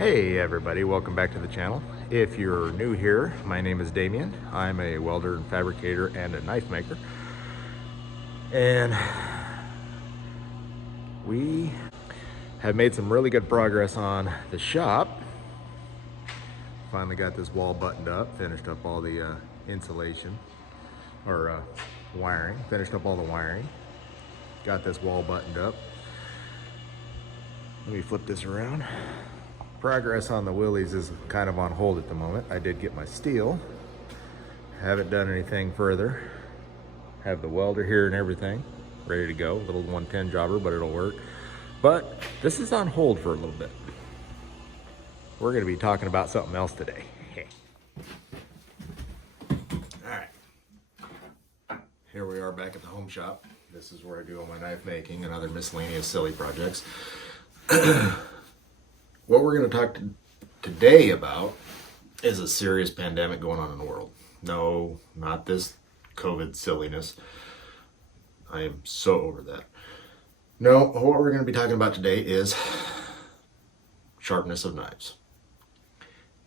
Hey everybody, welcome back to the channel. If you're new here, my name is Damien. I'm a welder and fabricator and a knife maker. And we have made some really good progress on the shop. Finally got this wall buttoned up, finished up all the insulation or wiring, finished up all the wiring. Got this wall buttoned up. Let me flip this around. Progress on the willies is kind of on hold at the moment. I did get my steel. Haven't done anything further. Have the welder here and everything ready to go. Little 110 jobber, but it'll work. But this is on hold for a little bit. We're going to be talking about something else today. All right. Here we are back at the home shop. This is where I do all my knife making and other miscellaneous silly projects. What we're going to talk today about is a serious pandemic going on in the world. No, not this COVID silliness. I am so over that. No, what we're going to be talking about today is sharpness of knives.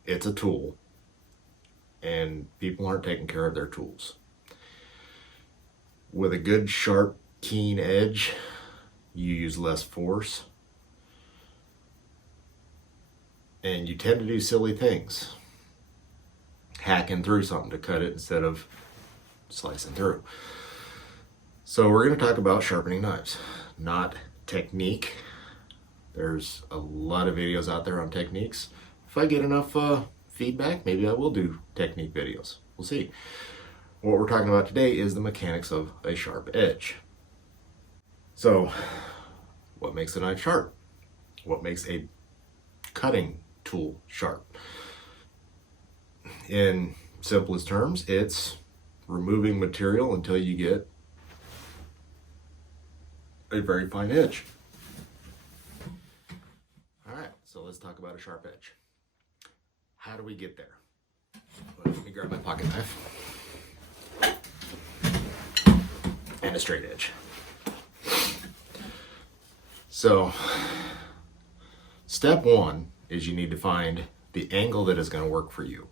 It's a tool, and people aren't taking care of their tools. With a good, sharp, keen edge, you use less force. And you tend to do silly things. Hacking through something to cut it instead of slicing through. So we're going to talk about sharpening knives, not technique. There's a lot of videos out there on techniques. If I get enough feedback, maybe I will do technique videos. We'll see. What we're talking about today is the mechanics of a sharp edge. So, what makes a knife sharp? What makes a cutting tool sharp? In simplest terms, it's removing material until you get a very fine edge. All right, so let's talk about a sharp edge. How do we get there? Well, let me grab my pocket knife and a straight edge. So, step one is you need to find the angle that is going to work for you.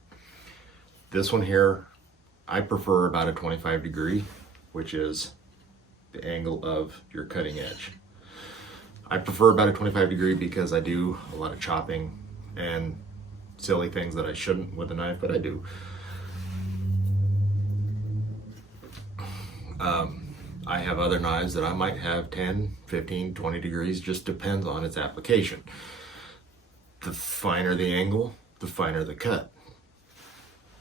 This one here, I prefer about a 25 degree, which is the angle of your cutting edge. I prefer about a 25 degree because I do a lot of chopping and silly things that I shouldn't with a knife, but I do. I have other knives that I might have 10, 15, 20 degrees, just depends on its application. The finer the angle, the finer the cut.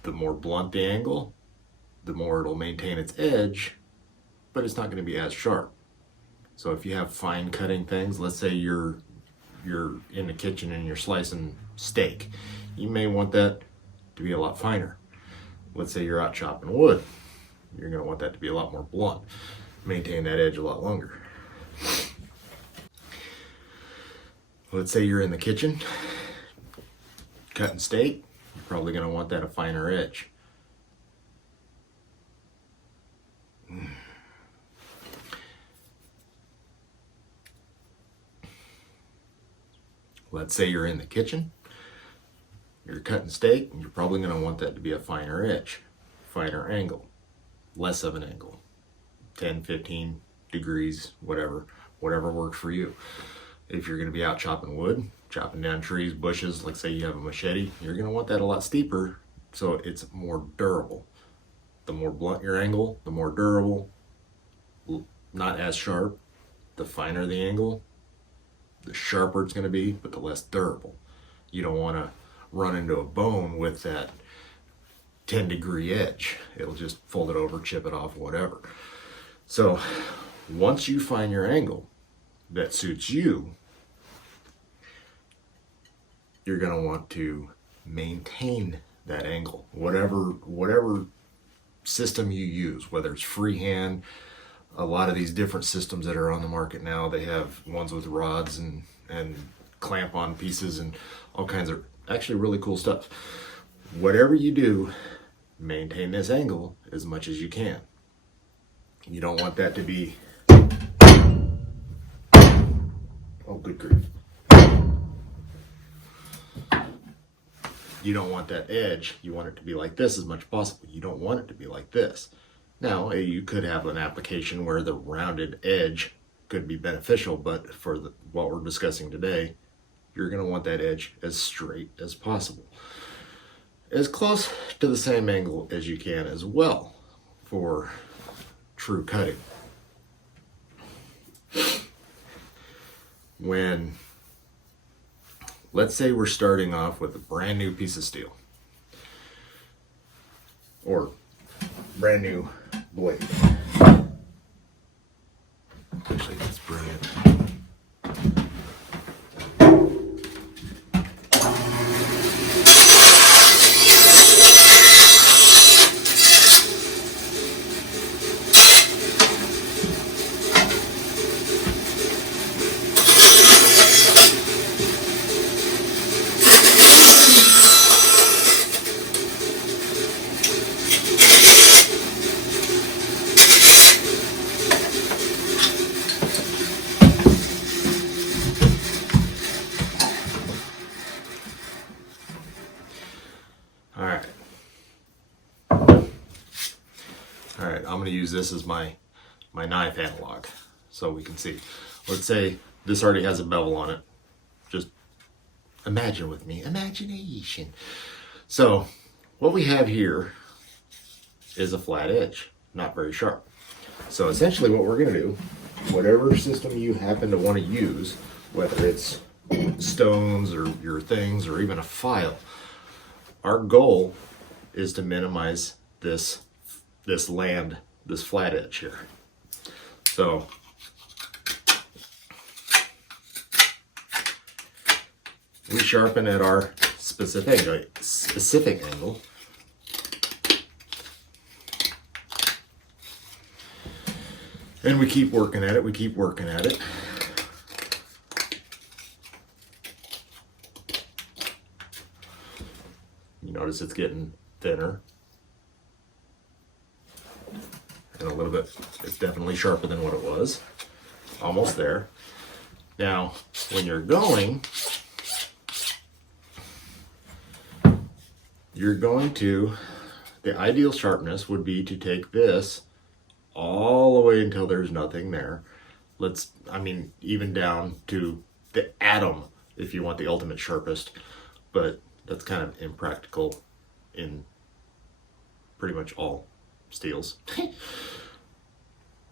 The more blunt the angle, the more it'll maintain its edge, but it's not going to be as sharp. So if you have fine cutting things, let's say you're in the kitchen and you're slicing steak, you may want that to be a lot finer. Let's say you're out chopping wood, you're going to want that to be a lot more blunt, maintain that edge a lot longer. Let's say you're in the kitchen cutting steak, you're probably going to want that a finer edge. Let's say you're in the kitchen, you're cutting steak, and you're probably going to want that to be a finer edge, finer angle, less of an angle, 10, 15 degrees, whatever works for you. If you're going to be out chopping wood, chopping down trees, bushes, like say you have a machete, you're going to want that a lot steeper so it's more durable. The more blunt your angle, the more durable, not as sharp. The finer the angle, the sharper it's going to be, but the less durable. You don't want to run into a bone with that 10 degree edge. It'll just fold it over, chip it off, whatever. So once you find your angle that suits you, you're going to want to maintain that angle, whatever system you use, whether it's freehand. A lot of these different systems that are on the market now, they have ones with rods and clamp on pieces and all kinds of actually really cool stuff. Whatever you do, maintain this angle as much as you can. You don't want that to be, oh good grief. you don't want that edge. You want it to be like this as much as possible. You don't want it to be like this. Now, you could have an application where the rounded edge could be beneficial, but for what we're discussing today, you're going to want that edge as straight as possible. As close to the same angle as you can as well for true cutting. When, let's say we're starting off with a brand new piece of steel or brand new blade. Actually, that's brilliant. Alright, I'm going to use this as my knife analog so we can see. Let's say this already has a bevel on it. Just imagine with me. Imagination. So what we have here is a flat edge, not very sharp. So essentially what we're going to do, whatever system you happen to want to use, whether it's stones or your things or even a file, our goal is to minimize this flat edge here. So we sharpen at our specific angle. And we keep working at it, You notice it's getting thinner. And a little bit, it's definitely sharper than what it was. Almost there. Now, when you're going to, the ideal sharpness would be to take this all the way until there's nothing there. Even down to the atom if you want the ultimate sharpest, but that's kind of impractical in pretty much all steels.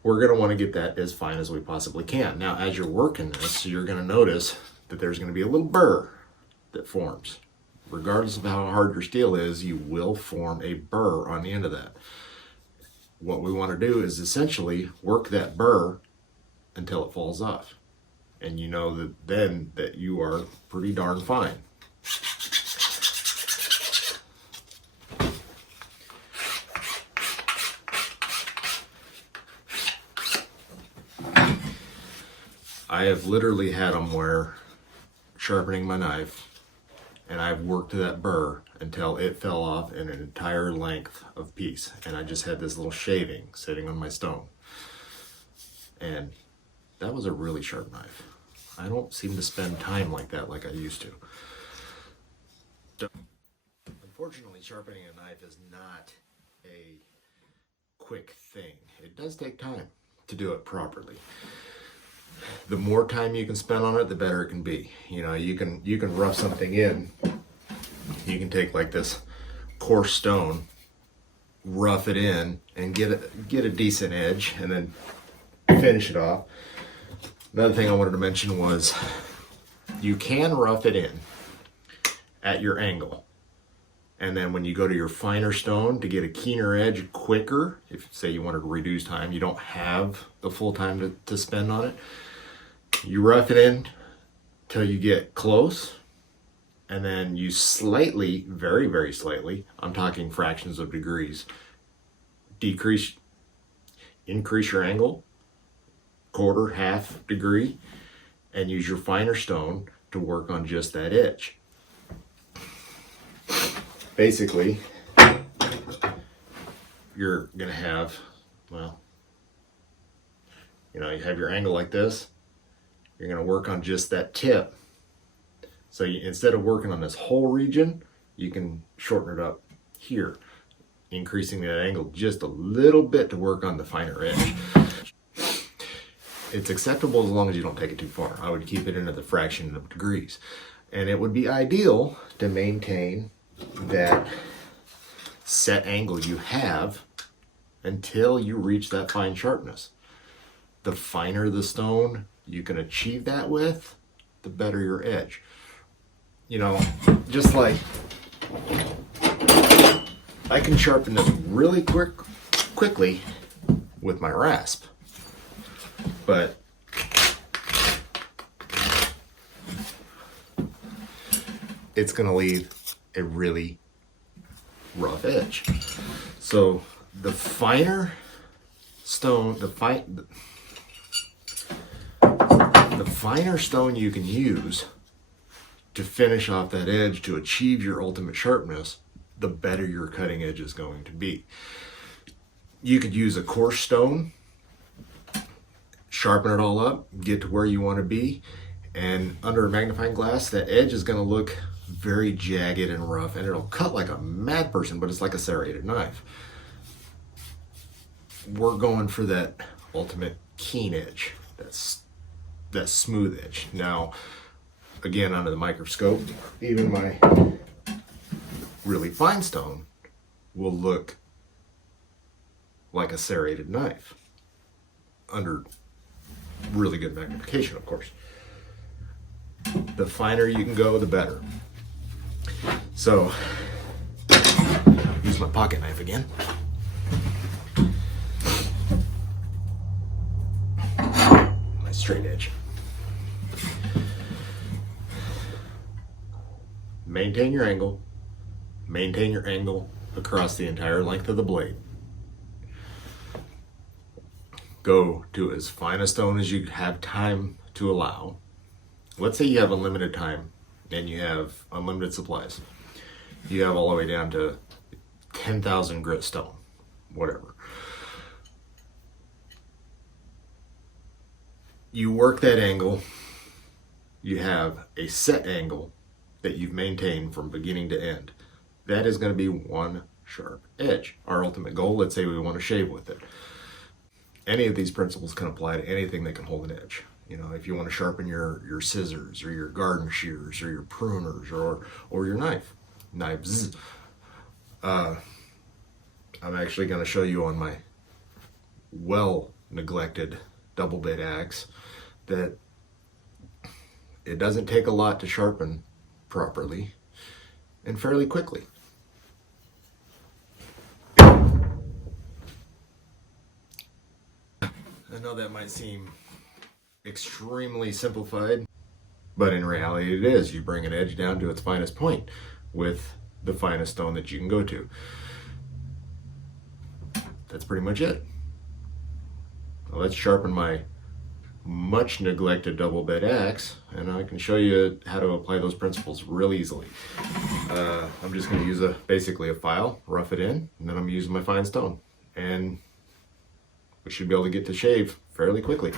We're going to want to get that as fine as we possibly can. Now, as you're working this, you're going to notice that there's going to be a little burr that forms. Regardless of how hard your steel is, you will form a burr on the end of that. What we want to do is essentially work that burr until it falls off. And you know that you are pretty darn fine. I have literally had them where sharpening my knife and I've worked that burr until it fell off in an entire length of piece, and I just had this little shaving sitting on my stone. And that was a really sharp knife. I don't seem to spend time like that like I used to. Unfortunately, sharpening a knife is not a quick thing. It does take time to do it properly. The more time you can spend on it, the better it can be. You know, you can rough something in. You can take like this coarse stone, rough it in, and get a decent edge, and then finish it off. Another thing I wanted to mention was you can rough it in at your angle. And then when you go to your finer stone to get a keener edge quicker, if say you wanted to reduce time, you don't have the full time to spend on it, you rough it in till you get close, and then you slightly, very, very slightly, I'm talking fractions of degrees, increase your angle, quarter, half degree, and use your finer stone to work on just that edge. Basically, you're gonna have, you have your angle like this. You're gonna work on just that tip. So instead of working on this whole region, you can shorten it up here, increasing that angle just a little bit to work on the finer edge. It's acceptable as long as you don't take it too far. I would keep it into the fraction of degrees. And it would be ideal to maintain that set angle you have until you reach that fine sharpness. The finer the stone you can achieve that with, the better your edge. You know, just like I can sharpen this really quickly with my rasp, but it's going to leave a really rough edge. So the finer stone, the finer stone you can use to finish off that edge to achieve your ultimate sharpness, the better your cutting edge is going to be. You could use a coarse stone, sharpen it all up, get to where you want to be, and under a magnifying glass, that edge is going to look very jagged and rough, and it'll cut like a mad person, but it's like a serrated knife. We're going for that ultimate keen edge, that smooth edge. Now, again, under the microscope, even my really fine stone will look like a serrated knife under really good magnification, of course. The finer you can go, the better. So, use my pocket knife again. My straight edge. Maintain your angle. Maintain your angle across the entire length of the blade. Go to as fine a stone as you have time to allow. Let's say you have unlimited time and you have unlimited supplies. You have all the way down to 10,000 grit stone, whatever. You work that angle, you have a set angle that you've maintained from beginning to end. That is going to be one sharp edge. Our ultimate goal, let's say we want to shave with it. Any of these principles can apply to anything that can hold an edge. You know, if you want to sharpen your scissors or your garden shears or your pruners or your knives. I'm actually going to show you on my well neglected double bit axe that it doesn't take a lot to sharpen properly and fairly quickly. I know that might seem extremely simplified, but in reality it is. You bring an edge down to its finest point with the finest stone that you can go to. That's pretty much it. Well, let's sharpen my much neglected double bed axe, and I can show you how to apply those principles real easily. I'm just going to use basically a file, rough it in, and then I'm using my fine stone, and we should be able to get to shave fairly quickly.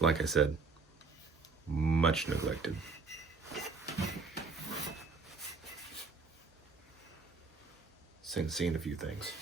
Like I said, much neglected. Seen a few things.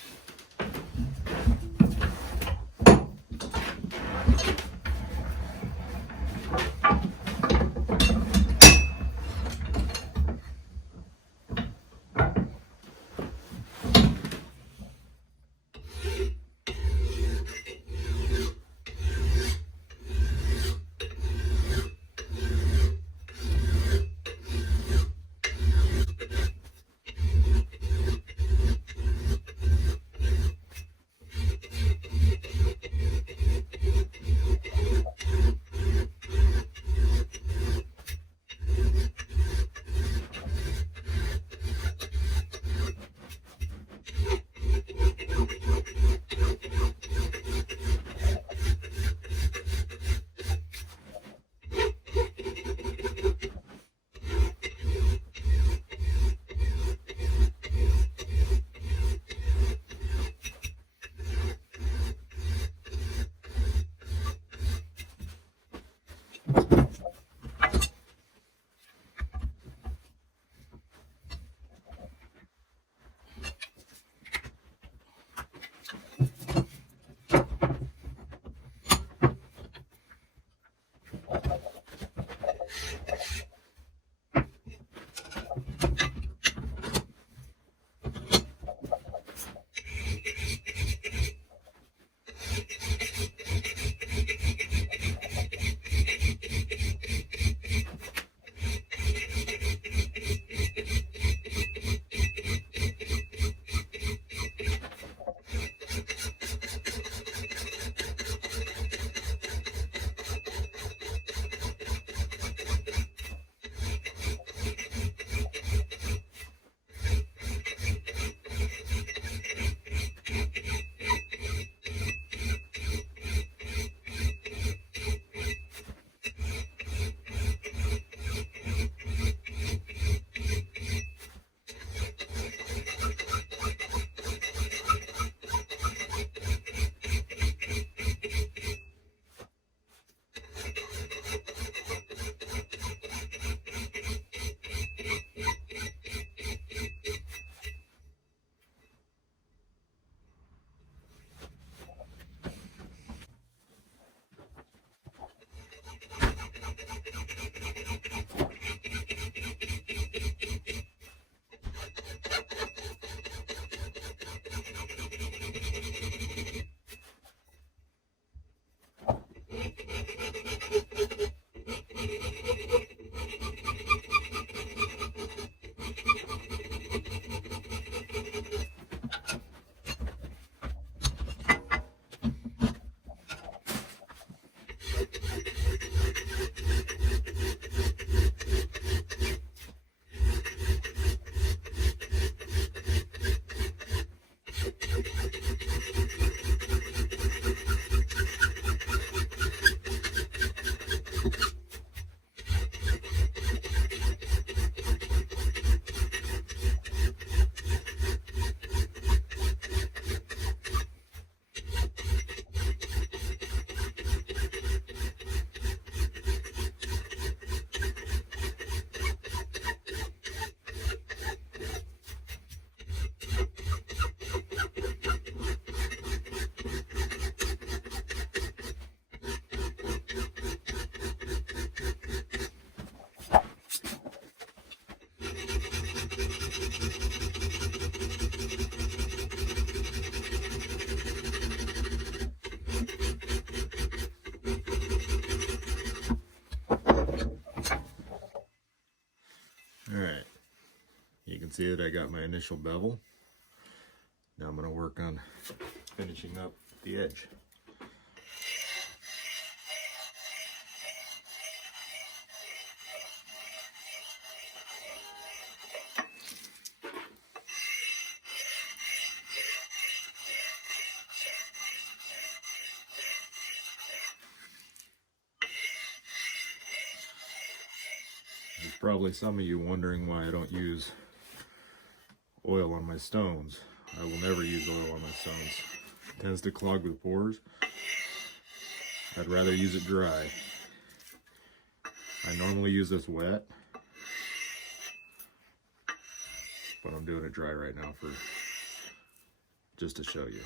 see that I got my initial bevel. Now I'm going to work on finishing up the edge. There's probably some of you wondering why I don't use oil on my stones. I will never use oil on my stones. It tends to clog the pores. I'd rather use it dry. I normally use this wet, but I'm doing it dry right now for just to show you.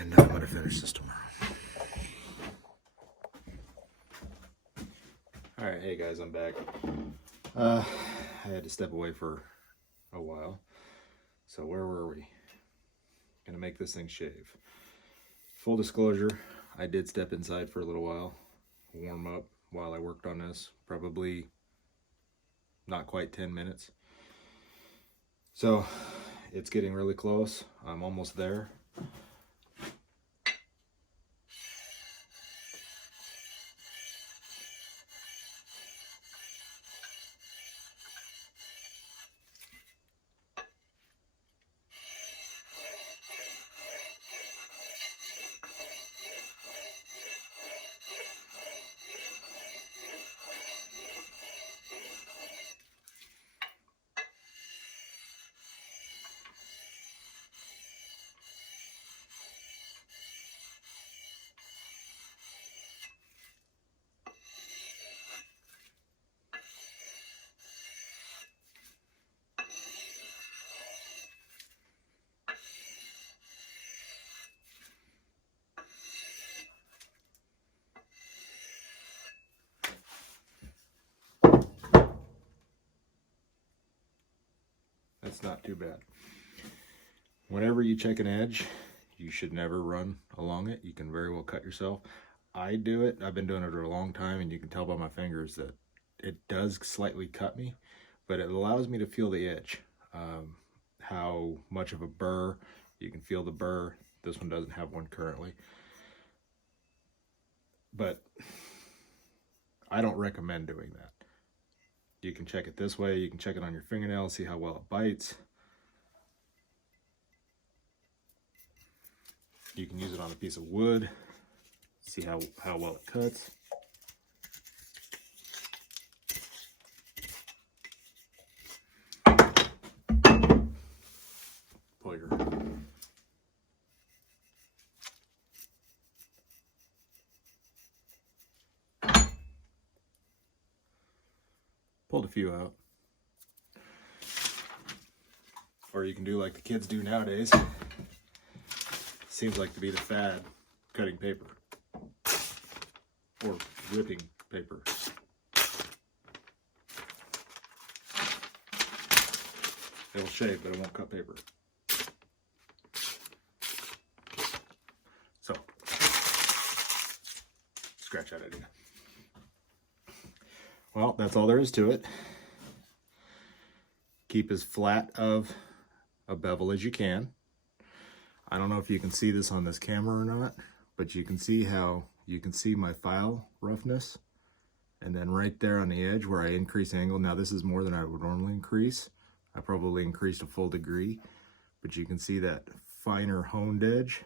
And I'm going to finish this tomorrow. Alright, hey guys, I'm back. I had to step away for a while. So where were we? Gonna make this thing shave. Full disclosure, I did step inside for a little while, warm up while I worked on this. Probably not quite 10 minutes. So it's getting really close. I'm almost there. That's not too bad. Whenever you check an edge, you should never run along it. You can very well cut yourself. I do it. I've been doing it for a long time, and you can tell by my fingers that it does slightly cut me, but it allows me to feel the edge. How much of a burr, you can feel the burr. This one doesn't have one currently. But I don't recommend doing that. You can check it this way. You can check it on your fingernail, see how well it bites. You can use it on a piece of wood, see how well it cuts. Pull your pulled a few out. Or you can do like the kids do nowadays. Seems like to be the fad, cutting paper. Or ripping paper. It'll shave, but it won't cut paper. So, scratch that idea. Well, that's all there is to it. Keep as flat of a bevel as you can. I don't know if you can see this on this camera or not, but you can see how you can see my file roughness. And then right there on the edge where I increase angle, now this is more than I would normally increase. I probably increased a full degree, but you can see that finer honed edge.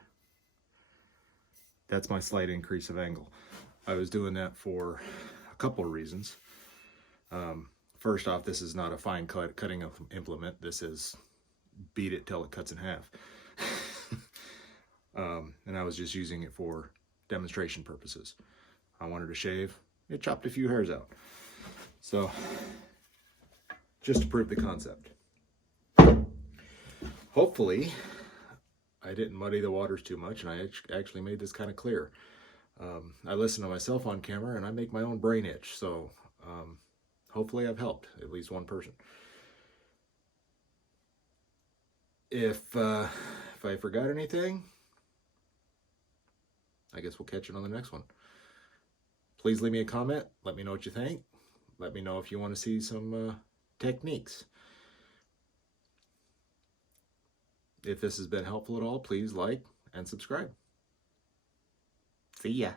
That's my slight increase of angle. I was doing that for a couple of reasons. First off, this is not a fine cutting implement. This is beat it till it cuts in half. And I was just using it for demonstration purposes. I wanted to shave. It chopped a few hairs out. So just to prove the concept. Hopefully, I didn't muddy the waters too much, and I actually made this kind of clear. I listen to myself on camera, and I make my own brain itch, so hopefully I've helped at least one person. If I forgot anything, I guess we'll catch it on the next one. Please leave me a comment. Let me know what you think. Let me know if you want to see some techniques. If this has been helpful at all, please like and subscribe. See ya.